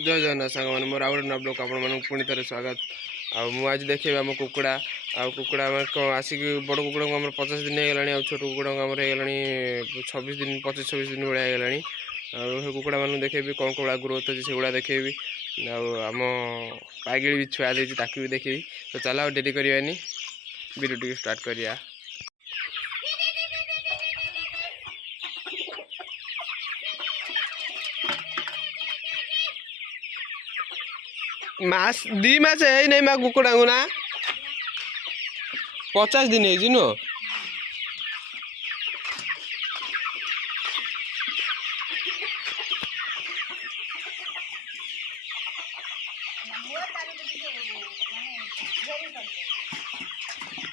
जय जगन्नाथ सांग मैंने मोर आउट ना ब्लॉक आपण पुणी थे स्वागत आज देखे आम कुकुड़ा कुकुड़ा आसिक बड़ कुकुड़ा को 50 दिन हो छोट कुकुड़ा को 26 दिन 25-26 दिन भाई हो कुकुड़ा मान देखेबी कौन कौन ग्रोथ अच्छे से गुड़ा देखेबी आम पाइगिड़ी भी छुआ देती ताकि भी देखेबी तो चला डेरी करवानी वीडियो स्टार्ट करिया। मास 2 मास है नहीं माँ कुकुड़ा को ना 50 दिन है नु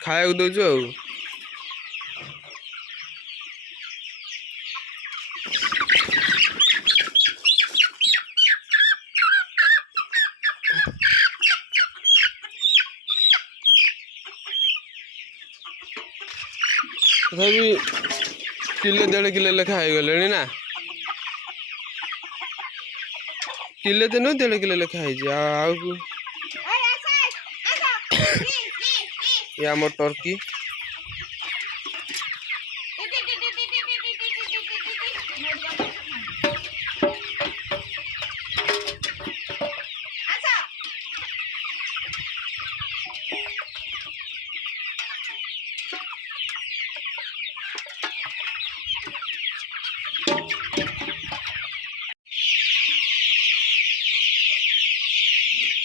खाया दौचु तथापि किले 1.5 किलो लेखा हो गले ना किले तो नुह 1.5 किलो लेखा ये आम टर्की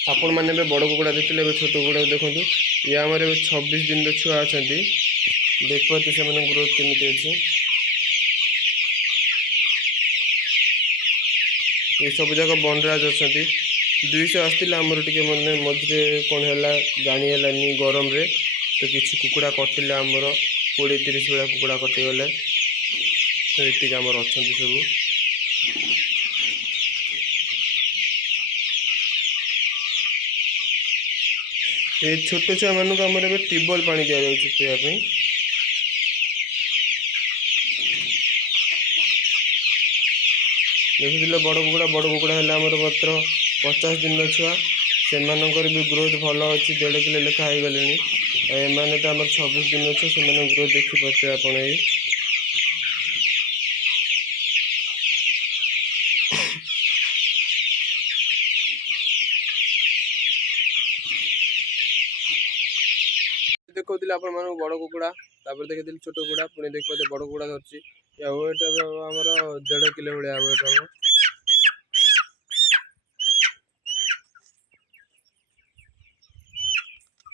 आपण मैंने बड़ कुकुड़ा देखते छोट कुकुड़ा देखो ये आम 26 दिन छुआ अच्छा देख पाते से ग्रोथ केमी अच्छे ये सब जाक बनराज अच्छा 200 आसला आमर टे मैंने मझे कौन है जानी गरम रे तो किसी कुकुड़ा कटिले आमर 20-30 भाया कुकुड़ा कटिगले ये आमर अच्छा सब ये छोट छुआ मानक आम ट्यूबवेल पानी दि जाऊँगी पीवाई देखुले बड़ कुकुड़ा है आमर मात्र 50 दिन छुआ से भी ग्रोथ भल अच्छी 1.5 किलो लेखा हो गले एम तो आम 26 दिन छुआ से ग्रोथ देखिपे आप देखो बड़ कुकुड़ा देखी छोट कुकुड़ा पुणी देख पाते बड़ कुकुड़ा धरती वेट आमर 1.5 किलो भाया वेट हम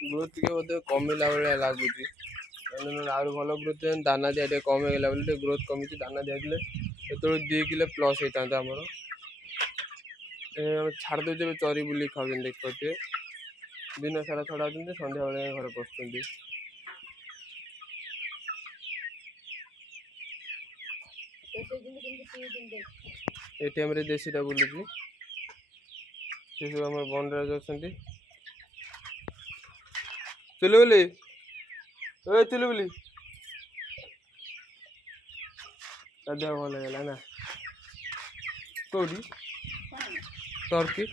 ग्रोथ टे बोधे कमिला भाया लगुच आहुरी भल ग्रोथ दाना दिया कम होगा बोले ग्रोथ कमी दाना दिया जो 2 किलो प्लस होता आमर छाड़ दे चरी बुल खाऊ देख पाते दिन सारा छड़ा सन्ध्या बेले घर पशुंट ये टाइम रे देसीटा बुलूची से सब आम बनराज अच्छा चुलबुली चुलबुली देह भल है ना कौटी टर्की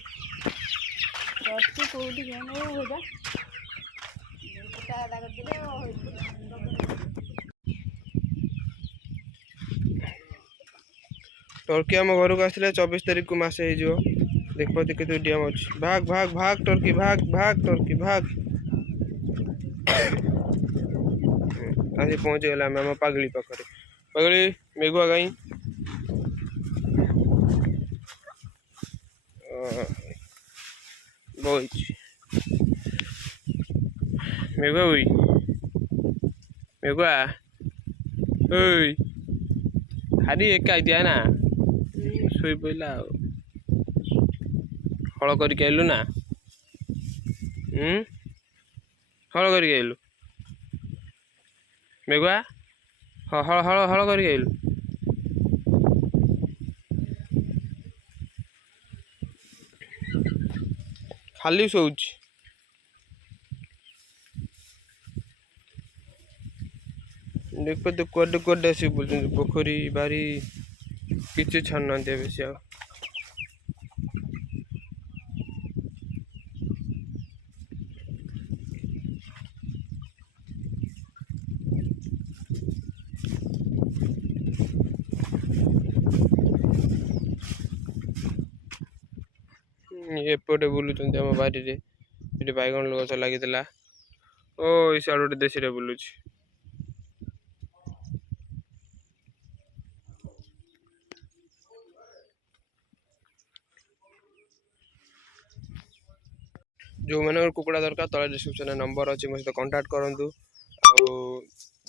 टर्की आम घर को आसला 24 तारीख को मसे हो देख पाते के डैम अच्छे भाग भाग भाग टर्की भाग भाग टर्की भाग आसी पहुँची गला आम पागड़ी पाखे पागड़ी मेघुआ गाई बही मेघुआ हुई मेघुआ हारी एका दिया ना शोई पड़ा हल करलु ना हल करलु मेघुआ हल हल हल करलु खाली शोच देख पाते कुआडे कुआडे आसिक बोलते पोखरी बारी किसी छाड़ ना बेसी ଏପଟେ ବୁଲୁଛନ୍ତି ଆମ ବାରିରେ। ଏଠି ବାଇଗଣ ଗଛ ଲାଗିଥିଲା। ଓ ଏଇ ସିଆଡେ ଗୋଟେ ଦେଶୀରେ ବୁଲୁଛି। ଯେଉଁମାନଙ୍କର କୁକୁଡ଼ା ଦରକାର ତଳେ ଡିସ୍କ୍ରିପ୍ସନରେ ନମ୍ବର ଅଛି, ମୋ ସହିତ କଣ୍ଟାକ୍ଟ କରନ୍ତୁ। ଆଉ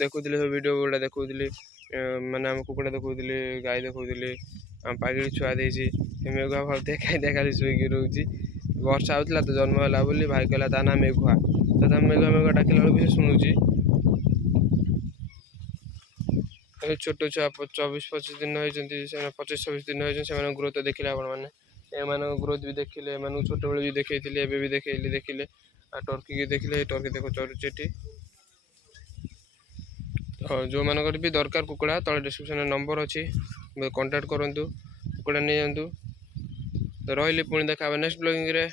ଦେଖୁଥିଲି ସେ ଭିଡ଼ିଓ ଗୁଡ଼ା ଦେଖୁଥିଲି, ମାନେ ଆମ କୁକୁଡ଼ା ଦେଖୁଥିଲି, ଗାଈ ଦେଖୁଥିଲି, ଆମ ପାଗିଳି ଛୁଆ ଦେଇଛି। ସେ ମେଘୁଆ ଭଲ ଦେଖାଲି ଶୋଇକି ରହୁଛି। ବର୍ଷା ହେଉଥିଲା ତ ଜନ୍ମ ହେଲା ବୋଲି ଭାଇ କହିଲା ତା ନା ମେଘୁଆ। ତ ତା ମେଘୁଆ ମେଘୁଆ ଡାକିଲା ବେଳକୁ ସେ ଶୁଣୁଛି। ଏ ଛୋଟ ଛୁଆ 24-25 ଦିନ ହେଇଛନ୍ତି, ସେମାନେ 25-26 ଦିନ ହେଇଛନ୍ତି। ସେମାନଙ୍କ ଗ୍ରୋଥ ଦେଖିଲେ ଆପଣମାନେ। ଏମାନଙ୍କ ଗ୍ରୋଥ ବି ଦେଖିଲେ, ଏମାନଙ୍କୁ ଛୋଟବେଳୁ ବି ଦେଖେଇଥିଲେ, ଏବେ ବି ଦେଖିଲେ। ଆଉ ଟର୍କିକି ଦେଖିଲେ, ଟର୍କି ଦେଖ ଚରୁଛି ଏଠି। ଯେଉଁମାନଙ୍କର ବି ଦରକାର କୁକୁଡ଼ା ତଳେ ଡିସ୍କ୍ରିପ୍ସନରେ ନମ୍ବର ଅଛି, କଣ୍ଟାକ୍ଟ କରନ୍ତୁ, କୁକୁଡ଼ା ନେଇଯାଆନ୍ତୁ। ତ ରହିଲି, ପୁଣି ଦେଖା ହେବା ନେକ୍ସଟ ବ୍ଲଗିଂରେ।